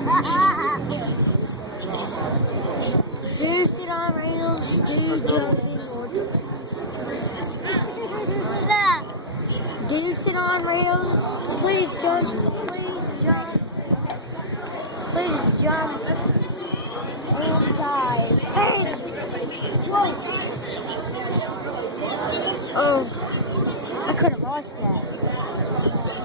Do sit on rails, do jumping or do sit on rails, please jump, please jump, please jump, and die. Hey! Whoa! Oh, I could have lost that.